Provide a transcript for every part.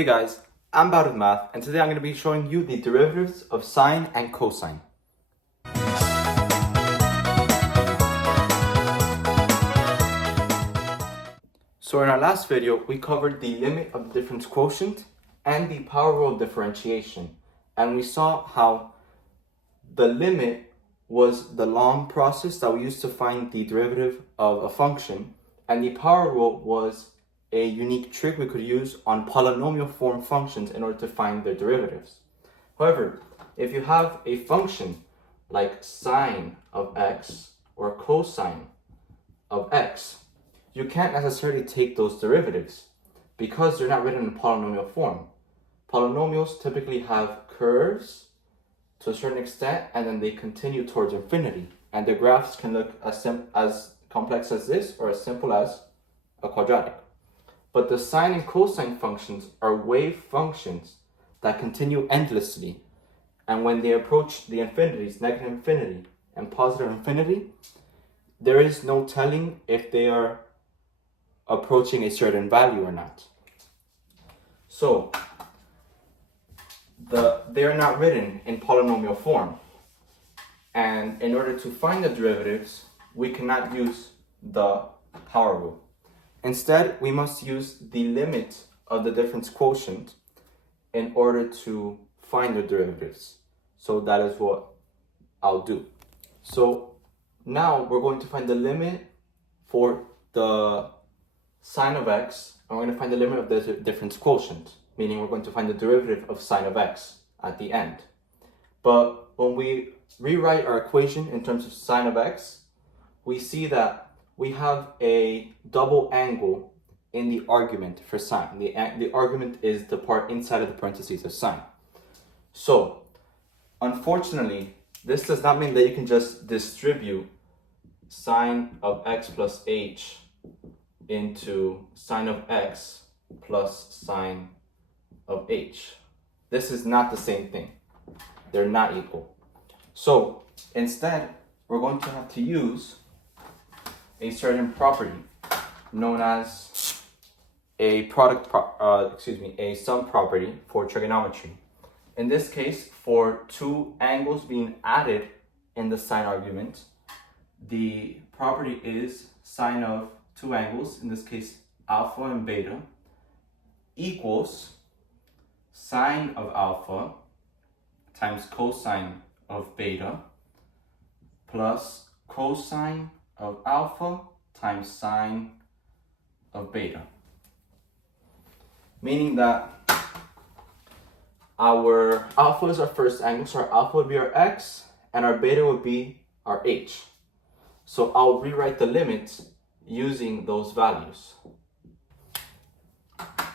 Hey guys, I'm Bad with Math, and today I'm going to be showing you the derivatives of sine and cosine. So in our last video, we covered the limit of the difference quotient and the power rule of differentiation, and we saw how the limit was the long process that we used to find the derivative of a function, and the power rule was a unique trick we could use on polynomial form functions in order to find their derivatives. However, if you have a function like sine of x or cosine of x, you can't necessarily take those derivatives because they're not written in polynomial form. Polynomials typically have curves to a certain extent, and then they continue towards infinity. And the graphs can look as complex as this or as simple as a quadratic. But the sine and cosine functions are wave functions that continue endlessly. And when they approach the infinities, negative infinity and positive infinity, there is no telling if they are approaching a certain value or not. So, they're not written in polynomial form. And in order to find the derivatives, we cannot use the power rule. Instead, we must use the limit of the difference quotient in order to find the derivatives. So that is what I'll do. So now we're going to find the limit for the sine of x, and we're going to find the limit of the difference quotient, meaning we're going to find the derivative of sine of x at the end. But when we rewrite our equation in terms of sine of x, we see that we have a double angle in the argument for sine. The argument is the part inside of the parentheses of sine. So, unfortunately, this does not mean that you can just distribute sine of x plus h into sine of x plus sine of h. This is not the same thing. They're not equal. So, instead, we're going to have to use a certain property known as a sum property for trigonometry. In this case, for two angles being added in the sine argument, the property is sine of two angles, in this case alpha and beta, equals sine of alpha times cosine of beta plus cosine of alpha times sine of beta. Meaning that our alpha is our first angle, so our alpha would be our x, and our beta would be our h. So I'll rewrite the limits using those values.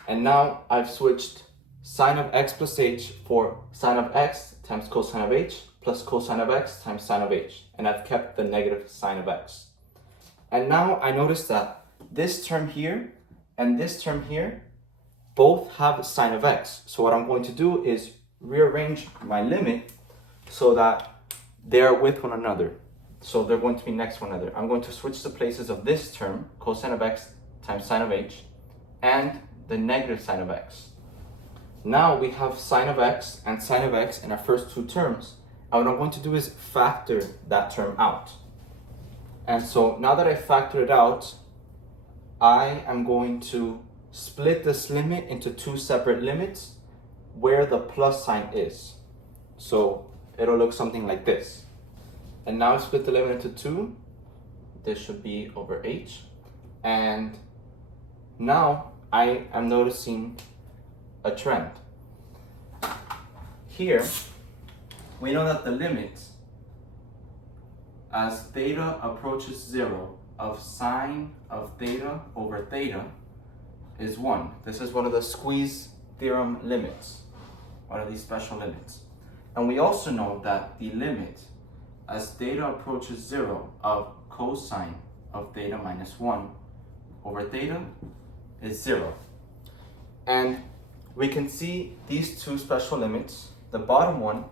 And now I've switched sine of x plus h for sine of x times cosine of h plus cosine of x times sine of h. And I've kept the negative sine of x. And now I notice that this term here and this term here both have sine of x. So what I'm going to do is rearrange my limit so that they're with one another. So they're going to be next to one another. I'm going to switch the places of this term, cosine of x times sine of h, and the negative sine of x. Now we have sine of x and sine of x in our first two terms. And what I'm going to do is factor that term out. And so now that I factor it out, I am going to split this limit into two separate limits where the plus sign is. So it'll look something like this. And now I split the limit into two. This should be over h. And now I am noticing a trend. Here, we know that the limit as theta approaches 0 of sine of theta over theta is 1. This is one of the squeeze theorem limits, one of these special limits. And we also know that the limit as theta approaches 0 of cosine of theta minus 1 over theta is 0. And we can see these two special limits, the bottom one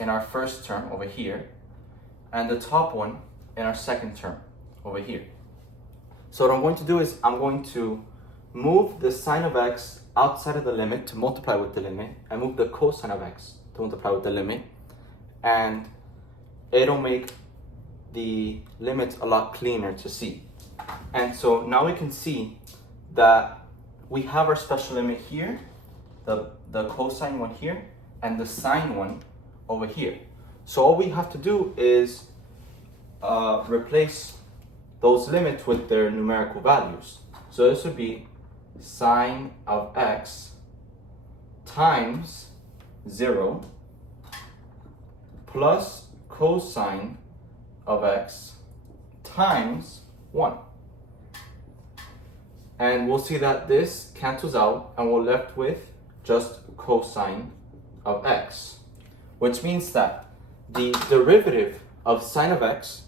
in our first term over here, and the top one in our second term over here. So what I'm going to do is I'm going to move the sine of x outside of the limit to multiply with the limit, and move the cosine of x to multiply with the limit, and it'll make the limits a lot cleaner to see. And so now we can see that we have our special limit here, the cosine one here, and the sine one over here. So all we have to do is replace those limits with their numerical values. So this would be sine of x times 0 plus cosine of x times 1. And we'll see that this cancels out and we're left with just cosine of x, which means that the derivative of sine of x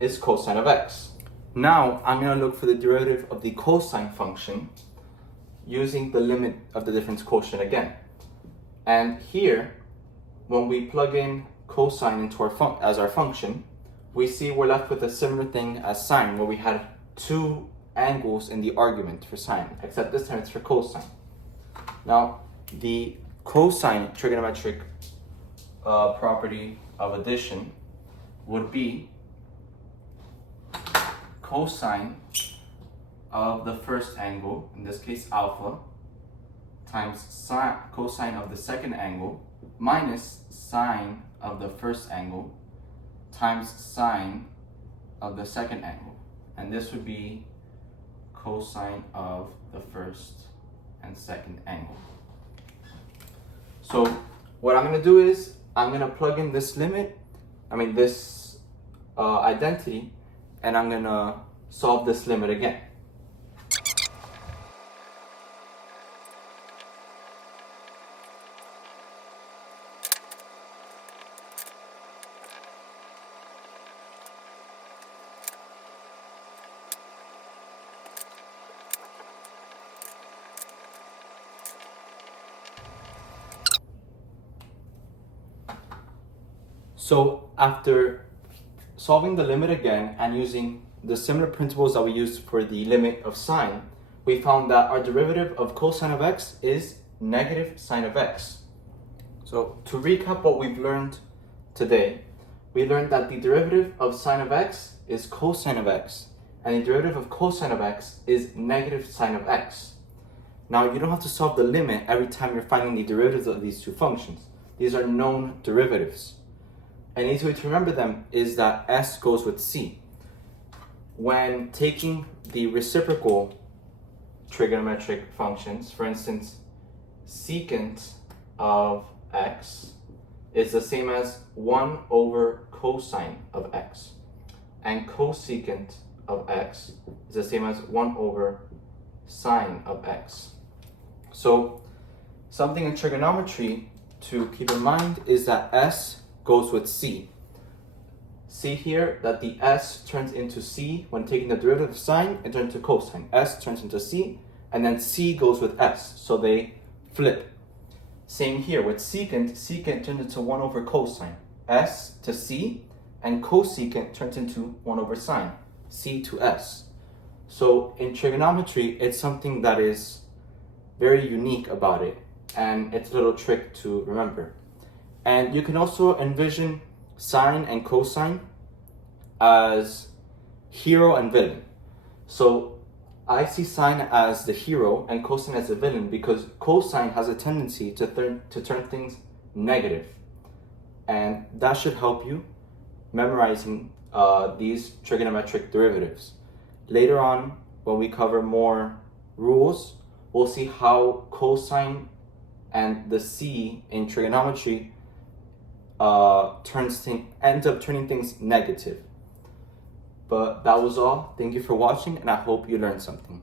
is cosine of x. Now I'm going to look for the derivative of the cosine function using the limit of the difference quotient again. And here, when we plug in cosine into as our function, we see we're left with a similar thing as sine, where we had two angles in the argument for sine, except this time it's for cosine. Now, the cosine trigonometric property of addition would be cosine of the first angle, in this case alpha, times cosine of the second angle minus sine of the first angle times sine of the second angle. And this would be cosine of the first and second angle. So what I'm going to do is I'm going to plug in this this identity, and I'm going to solve this limit again. So after solving the limit again and using the similar principles that we used for the limit of sine, we found that our derivative of cosine of x is negative sine of x. So to recap what we've learned today, we learned that the derivative of sine of x is cosine of x, and the derivative of cosine of x is negative sine of x. Now you don't have to solve the limit every time you're finding the derivatives of these two functions. These are known derivatives. An easy way to remember them is that s goes with c. When taking the reciprocal trigonometric functions, for instance, secant of x is the same as 1 over cosine of x, and cosecant of x is the same as 1 over sine of x. So something in trigonometry to keep in mind is that s goes with c. See here that the s turns into c when taking the derivative of sine, it turns into cosine. S turns into c, and then c goes with s, so they flip. Same here with secant. Secant turns into 1 over cosine, s to c, and cosecant turns into 1 over sine, c to s. So in trigonometry, it's something that is very unique about it, and it's a little trick to remember. And you can also envision sine and cosine as hero and villain. So I see sine as the hero and cosine as the villain because cosine has a tendency to turn things negative. And that should help you memorizing these trigonometric derivatives. Later on, when we cover more rules, we'll see how cosine and the c in trigonometry ends up turning things negative. But that was all. Thank you for watching, and I hope you learned something.